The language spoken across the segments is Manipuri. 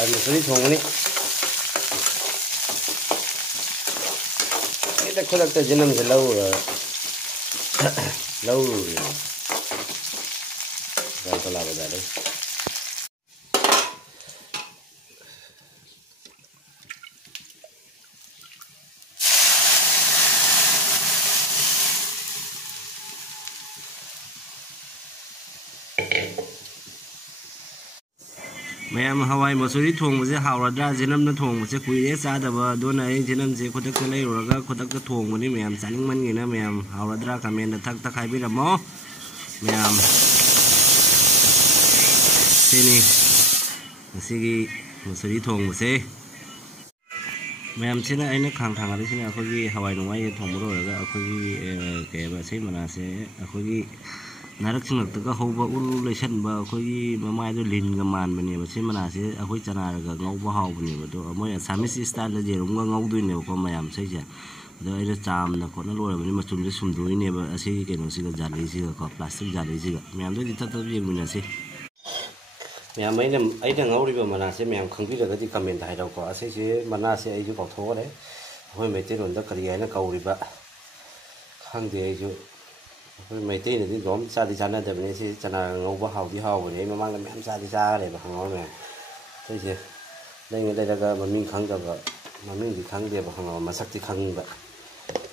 Masuri thongani. Ita khulakta jinam se lau dal tala badale. Mayam hawai masuri thong se hawradra jinam na thong se kuire chadaba dona ai jinam se khodak lai roga khodak thong mani mayam chaning man ngina mayam hawradra comment thak thak khai biramo mayam sini masigi masuri thong se mayam sina aina khang khang ari sina akhoi hawai nongai thong ro roga akhoi ke ba sei mana se akhoi narak sing ta hoba ulu lesan ba khoi mamai do lin ga man bani ba sei mana se akhoi chana ga ngau ba haw bani ba do moi samis style la je rum ga ngau du ne ko mayam sei ja do ai cham na ko na lo bani ma chum je sum du ne ba sei ke no si ga jali si ga ko plastic jali si ga mayam do ta je mina se mayam ai da ngau ri ba mana se mayam khang bi ga di comment hai do ko sei se mana se ai ju ko tho de hoi me te ron da kari ai na kau ri ba khang de ai ju mấy tí này thì gom xa đi chăn này thì mình sẽ chăn là ngâu bó hàu thì hàu này mà mang cái mắm xa đi xa này mà hàng ngon này thấy chưa đây là cái mà mình khăng được mà mình thì khăng đẹp hàng ngon mà sắc thì khăng vậy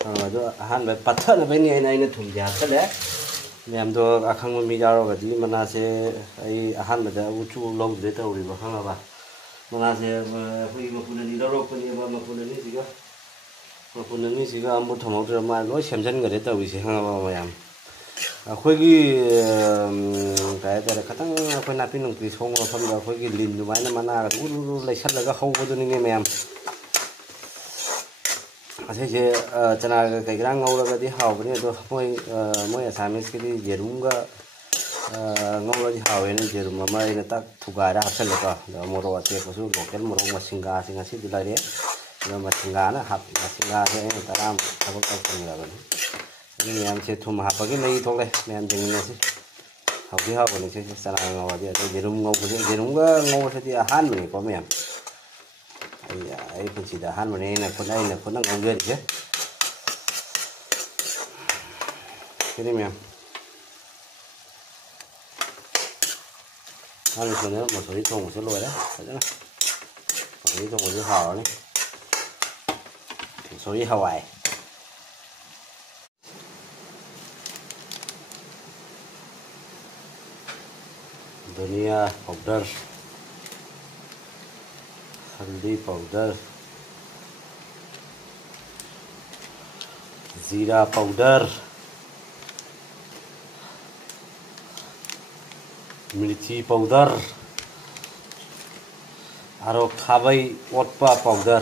mà đó han về bắt thợ là bên này nó thùng giặt cái đấy làm đồ khăng mà mình giao rồi thì mình là sẽ ai han mà đã uchu lâu rồi tao rồi mà khăng là bà mình là sẽ khi mà phụ nữ đi đâu rồi mà phụ nữ gì cơ mà phụ nữ gì cơ một thằng một mà nói xem chân người đấy tao bị sẽ khăng mà làm khôi cái khát tăng khôi nạp pin nông thủy sông mà phân là khôi lìn rồi nó mana cái lấy sắt là cái khâu của tôi nên em thế chứ cho nên cái rang ngâu là cái đi hào cái này tôi mỗi ở Sài cái đi về đúng cái ngâu là đi hào này về đúng mà mấy người ta thu gà ra hết rồi cả một rồi thì có số cái một ông mà sinh gà xí đi lại đấy rồi mà sinh gà nó hấp sinh gà thì người ta làm sao có công việc là vậy ini yang saya thum apa cái này thôi đây men jeung ini sih học đi học này sih sana ngau dia jerum ngau jerum ga ngau sih ahan ni ko men ai pun sih ahan ni na pun ngau dia je ini men ăn rồi nữa một số ít thùng một số lồi đấy một số ít thùng một số hào này số ít hào धनिया पाउडर हल्दी पाउडर जीरा पाउडर मिर्ची पाउडर और खाबाई ओटपा पाउडर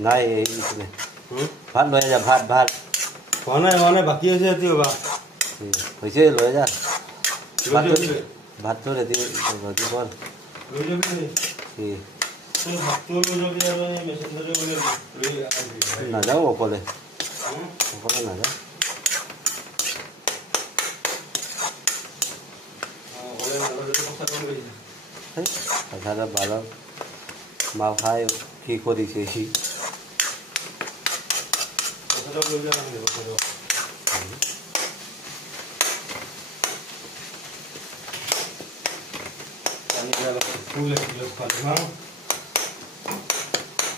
नहीं इसमें भात लोया जा भात वाने बाकी है जे बा होइसे लय जा भात तो रहती रोटी पर रोटी भी की तो भात तो रोटी यार मेसेंजर बोले ना जाओ ओकोले ना जा ओले ना रोटी पक्का कर गई है अठारह बारह माव खाए की को दी से ही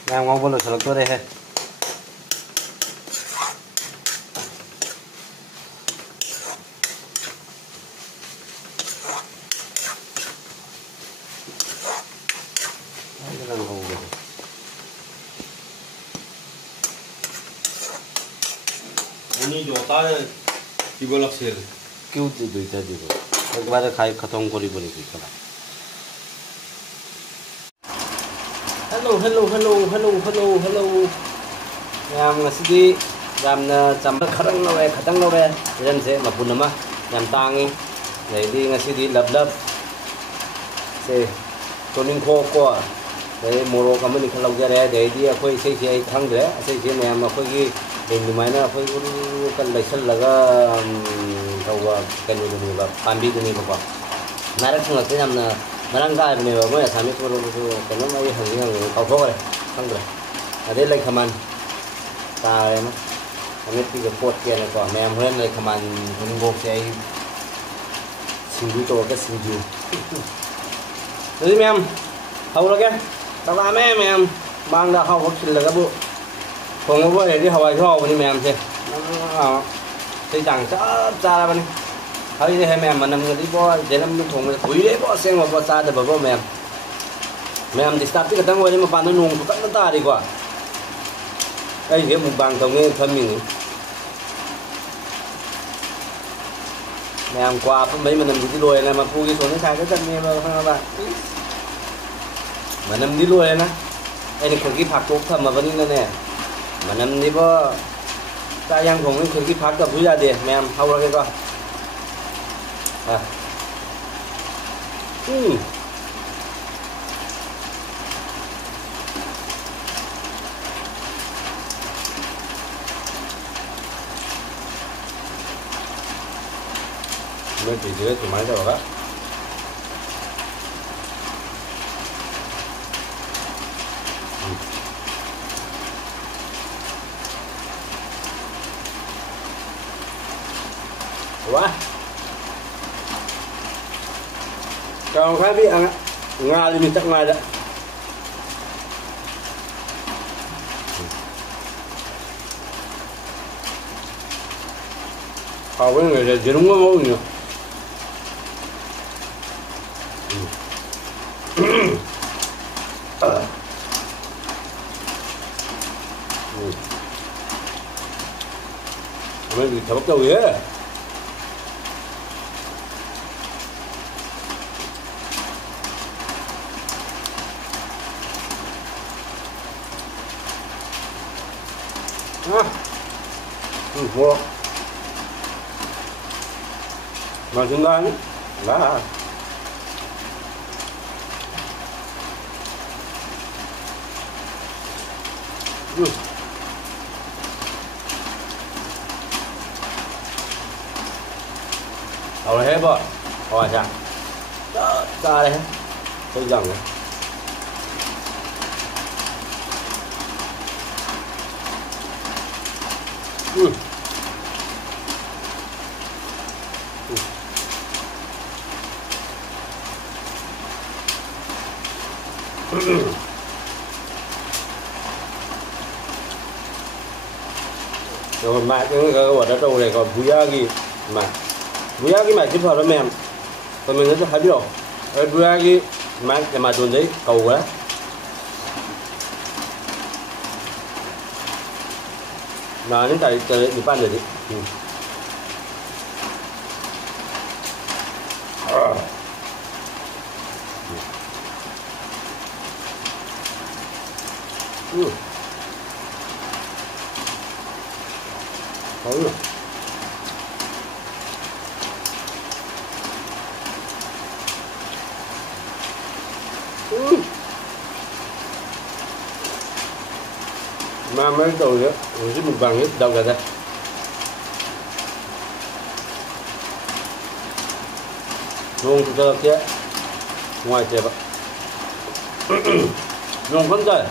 Đang ngon vô lực sờ tôi đây ha. Ini jota di bolak sir. Kêu từ từ từ từ. Các bạn đã khai khatoong kori boli kala. Hello. Yang ngasih jam jam khatang lo re. Jan se mapun nama jam tangi. Jadi ngasih di lap. Se toning ko. Đấy moro kami ni kalau jadi dia koi sei thang deh, sei mày mà koi ꯂꯤꯟ ꯑꯗꯨꯃꯥꯏꯅ ꯑꯩꯈꯣꯏ ꯂꯩꯁꯜꯂꯒ ꯇꯧꯕ ꯀꯩꯅꯣꯗꯨꯅꯦꯕ ꯄꯥꯝꯕꯤꯗꯨꯅꯦꯕꯀꯣ ꯅꯥꯔꯛꯁꯤꯡꯉꯛꯇ ꯌꯥꯝꯅ ꯃꯔꯥꯡ ꯀꯥꯏꯕꯅꯦꯕ ꯃꯣꯏ ꯑꯁꯥꯃꯤꯁ ꯃꯔꯣꯜꯗꯁꯨ ꯀꯩꯅꯣꯝ ꯑꯩ ꯍꯪꯉꯤ ꯀꯥꯎꯊꯣꯛꯈ꯭ꯔꯦ ꯈꯪꯗ꯭ꯔꯦ ꯑꯗꯩ ꯂꯩꯈꯃꯥꯟ ꯇꯥꯔꯦ ꯑꯃ ꯑꯃꯦꯠꯄꯤꯒ ꯀꯣꯠꯀꯦꯅꯀꯣ ꯃꯌꯥꯝ ꯍꯣꯔꯦꯟ ꯂꯩꯈꯃꯥꯟ ꯍꯨꯟꯒꯣꯛꯁꯦ ꯑꯩ ꯁꯤꯡꯖꯨ ꯇꯧꯔꯒ ꯁꯤꯡꯖꯨ ꯑꯗꯨꯗꯤ ꯃꯌꯥꯝ ꯍꯧꯔꯒꯦ ꯇꯧꯔꯛꯑꯃꯦ ꯃꯌꯥꯝ ꯃꯥꯡꯗ ꯑꯍꯥꯎꯕ ꯈꯤꯜꯂꯒꯕꯨ ꯊꯣꯡꯉꯕꯨ ꯑꯣꯏꯔꯗꯤ ꯍꯋꯥꯏꯁꯨ ꯍꯥꯎꯕꯅꯤ ꯃꯌꯥꯝꯁꯦ ꯁꯤ ꯆꯥꯡ ꯆꯞ ꯆꯥꯔꯕꯅꯤ ꯍꯧꯖꯤꯛ ꯃꯌꯥꯝ ꯃꯅꯝꯒꯗꯤꯀꯣ ꯖꯦꯔꯝꯗ ꯊꯣꯡꯕꯗ ꯀꯨꯏꯔꯦꯕꯣ ꯑꯁꯦꯡꯕꯀꯣ ꯆꯥꯗꯕꯀꯣ ꯃꯌꯥꯝ ꯗꯤꯁꯇꯥꯔꯕꯇꯤ ꯈꯛꯇꯪ ꯑꯣꯏꯔꯤ ꯃꯄꯥꯟꯗ ꯅꯣꯡꯁꯨ ꯀꯟꯅ ꯇꯥꯔꯤꯀꯣ ꯑꯩꯁꯦ ꯃꯨꯛꯕꯥꯡ ꯇꯧꯅꯦꯅ ꯐꯝꯃꯤꯅꯤ ꯃꯌꯥꯝ ꯀ꯭ꯋꯥ ꯑꯄꯨꯝꯕꯩ ꯃꯅꯝꯗꯨꯗꯤ ꯂꯣꯏꯔꯦꯅ ꯃꯄꯨꯒꯤ ꯁꯣꯟꯅ ꯁꯥꯏꯗ ꯆꯠꯅꯦꯕ ꯈꯪꯉꯕ ꯃꯅꯝꯗꯤ ꯂꯣꯏꯔꯦꯅ ꯑꯩꯅ ꯈꯣꯔꯒꯤ ꯐꯥꯛꯇꯣꯛ ꯊꯝꯃꯕꯅꯤꯅꯅꯦ ꯃꯅꯝꯗꯤꯕꯣ ꯆꯥꯛ ꯌꯥꯝ ꯊꯣꯡꯕꯅꯤ ꯈꯣꯔꯒꯤ ꯐꯥꯛꯇꯕꯁꯨ ꯌꯥꯗꯦ ꯃꯌꯥꯝ ꯍꯧꯔꯒꯦꯀꯣ ꯃꯣꯏ ꯄꯤꯖꯤꯒ ꯁꯨꯃꯥꯏꯅ ꯇꯧꯔꯒ 와 còn phải biết ăn ngà thì mình chắc ngà đó hầu với người là chỉ đúng có mối nhiều mấy người thấu đâu vậy mua mà chúng ta làเอาเลยให้บ่พอจ้ะจ้าเลยtôi dần này rồi mà cái quả đất trâu này còn buyagi mà tiếp theo đó mềm còn mình rất hay biết rồi buyagi mà tuần đấy cầu quá mà đến tại đi ban rồi đi mà mấy đồ nữa giúp mình bằng nhất đâu ra đây luôn cho kia ngoài kia vậy luôn vẫn chơi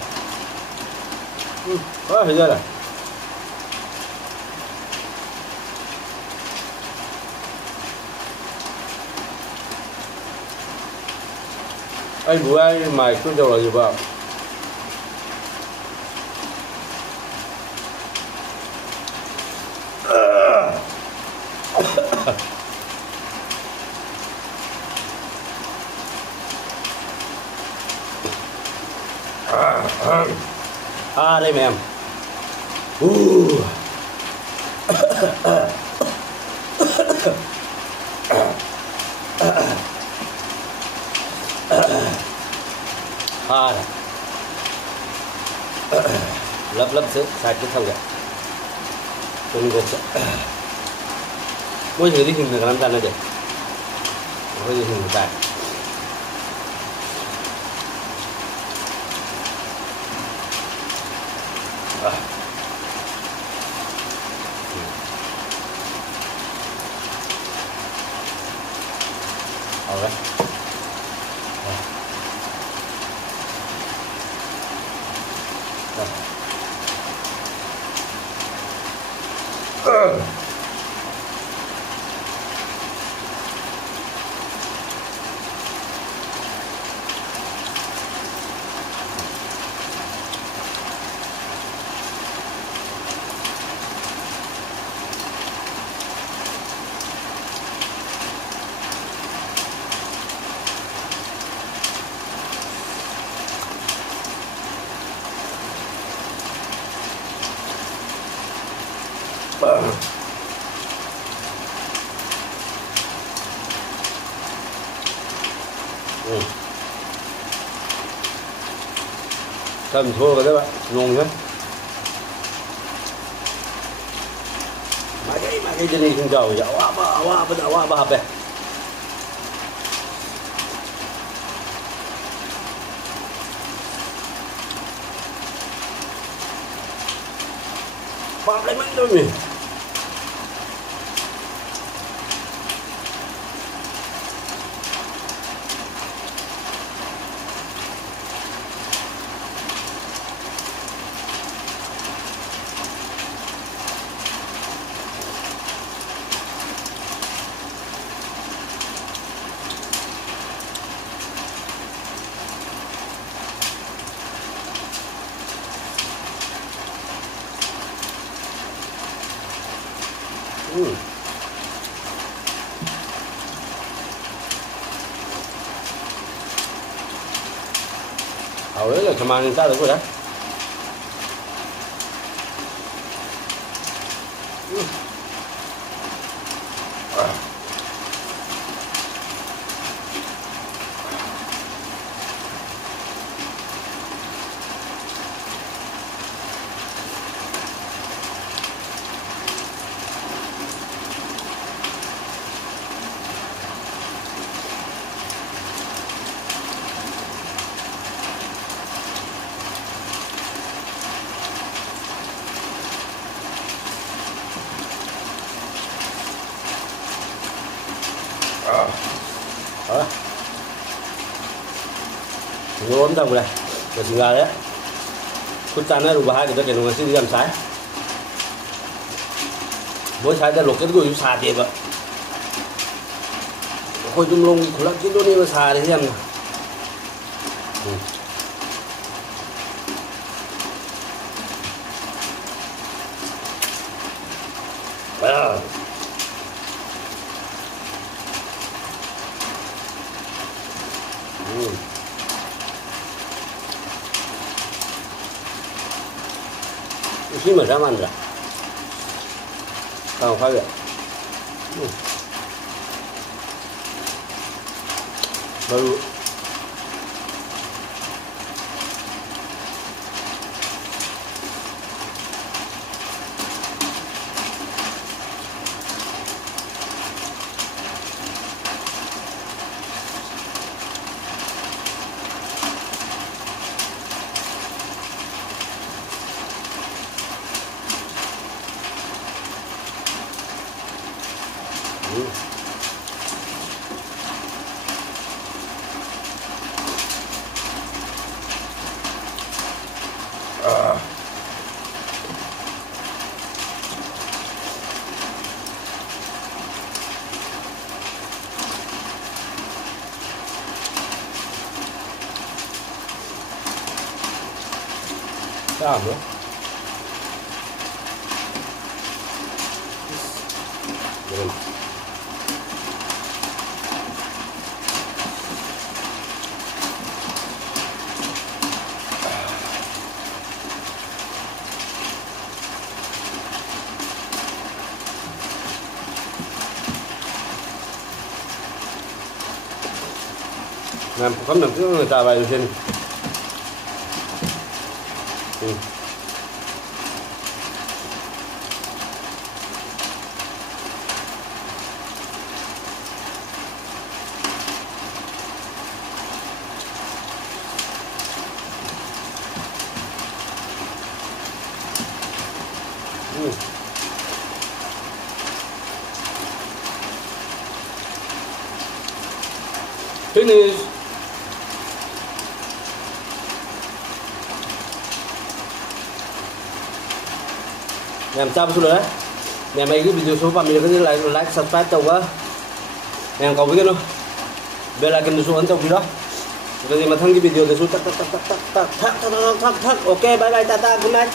có thời gian này anh bữa ai mày cứ đâu là gì vào đây mẹ em lấp sữa sạch cái thông vậy tôi gộp mỗi người đi hình được làm ra nó được mỗi người hình tại Thơm thua rồi các bạn, ngon nhé. Cái chân đi không cầu vậy, quá ba hợp đây. Bóp lấy mấy đôi mình. Hầu đấy là thầm ăn ta được rồi đấy. Đó. Ngon tao đây. Rồi chúng ta đấy. Kutan nó rubah kita kena masih di jam saya. Bos saya dah loket gue usah dia pak. Kau jumlong kulak kilo ni usah dia jam. Wow. Khi mà ra ăn rồi, tao phải vậy. Baru. Sao nữa? Rồi. Làm cắm đằng trước người ta vào trên. Finish. Làm sao sudah mẹ mấy cái video số và mình có thể like subscribe tàu quá mẹ cầu với cái nó về lại cái số ấn tàu gì đó rồi mà thăng cái video để số tắt ok bye bye tata good night